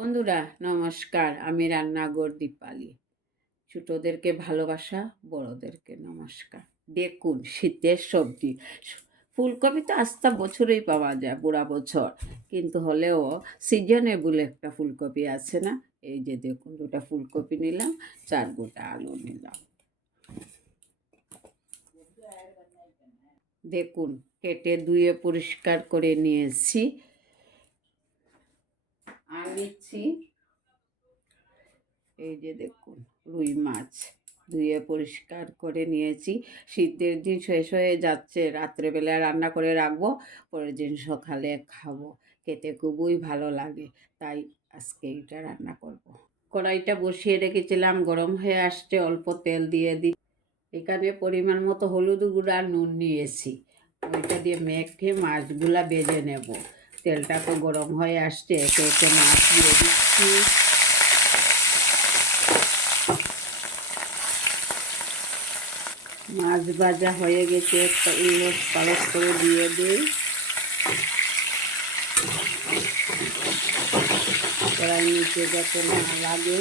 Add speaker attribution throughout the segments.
Speaker 1: বন্ধুরা, নমস্কার। আমি রান্নাঘর দীপালি। ছোটোদেরকে ভালোবাসা, বড়োদেরকে নমস্কার। দেখুন, শীতের সবজি। ফুলকপি তো আস্তা বছরেই পাওয়া যায় বুড়া বছর। কিন্তু হলেও সিজনেবল একটা ফুলকপি আছে না? এই যে দেখুন, দুটা ফুলকপি নিলাম, চার গোটা আলু নিলাম। দেখুন, কেটে ধুয়ে পরিষ্কার করে নিয়েছি। নিচ্ছি এই যে দেখুন, রুই মাছ ধুয়ে পরিষ্কার করে নিয়েছি। শীতের দিন শেষ হয়ে যাচ্ছে, রাত্রেবেলা রান্না করে রাখব, পরের দিন সকালে খাব। খেতে খুবই ভালো লাগে, তাই আজকে এটা রান্না করব। কড়াইটা বসিয়ে রেখেছিলাম, গরম হয়ে আসছে, অল্প তেল দিয়ে দিই এখানে পরিমাণ মতো হলুদ গুঁড়া নুন নিয়েছি। ওইটা দিয়ে মেখে মাছগুলা বেজে নেব। তেলটা তো গরম হয়ে আসছে, একে একে মাছ দিয়ে দিচ্ছি। মাছ ভাজা হয়ে গেছে পালস করে দিয়ে দিই। কড়াই নিচে যাতে না লাগে,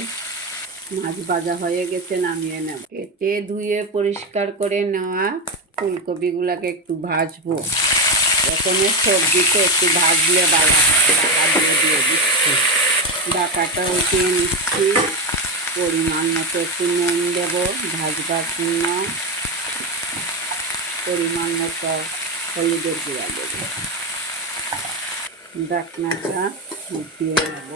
Speaker 1: মাছ ভাজা হয়ে গেছে, নামিয়ে নেব। কেটে ধুয়ে পরিষ্কার করে নেওয়া ফুলকপিগুলোকে একটু ভাজবো। প্রথমে সবজিতে একটু ভাজলে দিয়ে দিয়ে দিচ্ছি। ডাকাটা উঠিয়ে নিচ্ছি। পরিমাণ মতো একটু নুন দেব, ভাজবার জন্য। পরিমাণ মতো হলুদের গুঁড়া দেবো। ডাকনাটা উঠিয়ে নেব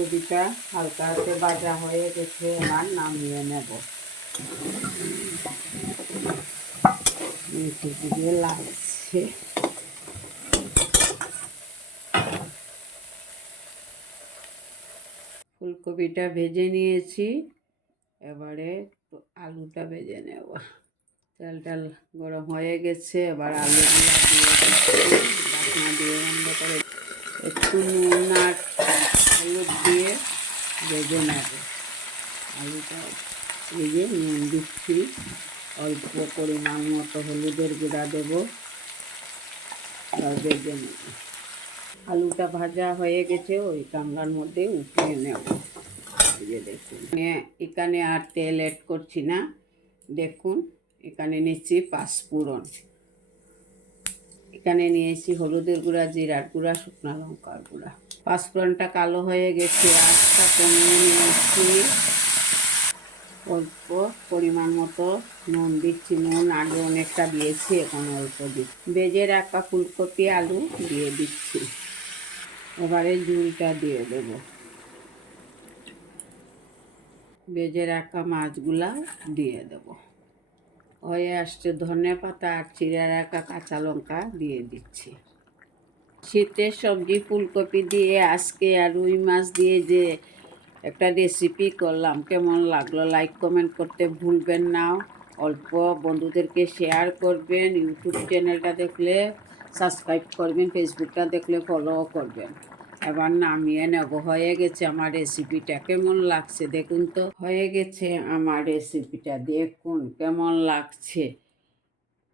Speaker 1: ফুলকপিটা হালকা হাতে ভাজা হয়ে গেছে আমার নামিয়ে নেব। লাগছে। ফুলকপিটা ভেজে নিয়েছি, এবারে আলুটা ভেজে নেব। তেলটা গরম হয়ে গেছে, এবার আলুগুলো দিয়ে দিয়ে বন্ধ করে একটু নুন আর হলুদ দিয়ে ভেজে নেব। আলুটা ভেজে নুন দিচ্ছি। অল্প পরিমাণ মতো হলুদের গুঁড়া দেবো। আর ভেজে নেব। আলুটা ভাজা হয়ে গেছে, ওই কামড়ার মধ্যে উঠিয়ে নেব। যে দেখুন। এখানে আর তেল অ্যাড করছি না। দেখুন, এখানে নিচ্ছি পাঁচফোড়ন এখানে নিয়েছি হলুদের গুঁড়া, জিরার গুঁড়া, শুকনো লঙ্কার গুঁড়া। পাঁচফোড়নটা কালো হয়ে গেছে, আঁচটা কমিয়ে নিয়েছি অল্প পরিমাণ মতো নুন দিচ্ছি, নুন আগে অনেকটা দিয়েছি, এখন অল্প দিচ্ছি। বেজে রাখা ফুলকপি, আলু দিয়ে দিচ্ছি। এবারে ঝুলটা দিয়ে দেব। বেজে রাখা মাছগুলা দিয়ে দেব। হয়ে আসছে ধনে পাতা আর চিড়ে রাখা কাঁচা লঙ্কা দিয়ে দিচ্ছি। শীতের সবজি ফুলকপি দিয়ে আজকে আর রুই মাছ দিয়ে যে একটা রেসিপি করলাম, কেমন লাগল লাইক কমেন্ট করতে ভুলবেন না। অল্প বন্ধুদেরকে শেয়ার করবেন, ইউটিউব চ্যানেলটা দেখলে সাবস্ক্রাইব করবেন ফেসবুকটা দেখলে ফলো করবেন। এবার নামিয়ে নেব। হয়ে গেছে আমার রেসিপিটা কেমন লাগছে দেখুন তো? হয়ে গেছে আমার রেসিপিটা দেখুন কেমন লাগছে।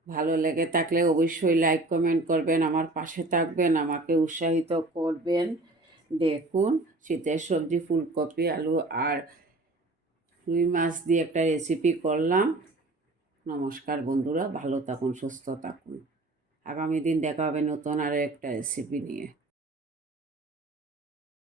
Speaker 1: ভালো লেগে থাকলে অবশ্যই লাইক কমেন্ট করবেন, আমার পাশে থাকবেন, আমাকে উৎসাহিত করবেন। দেখুন শীতের সবজি, ফুলকপি, আলু আর রুই মাছ দিয়ে একটা রেসিপি করলাম। নমস্কার বন্ধুরা, ভালো থাকুন, সুস্থ থাকুন। আগামী দিন দেখা হবে নতুন আরও একটা রেসিপি নিয়ে।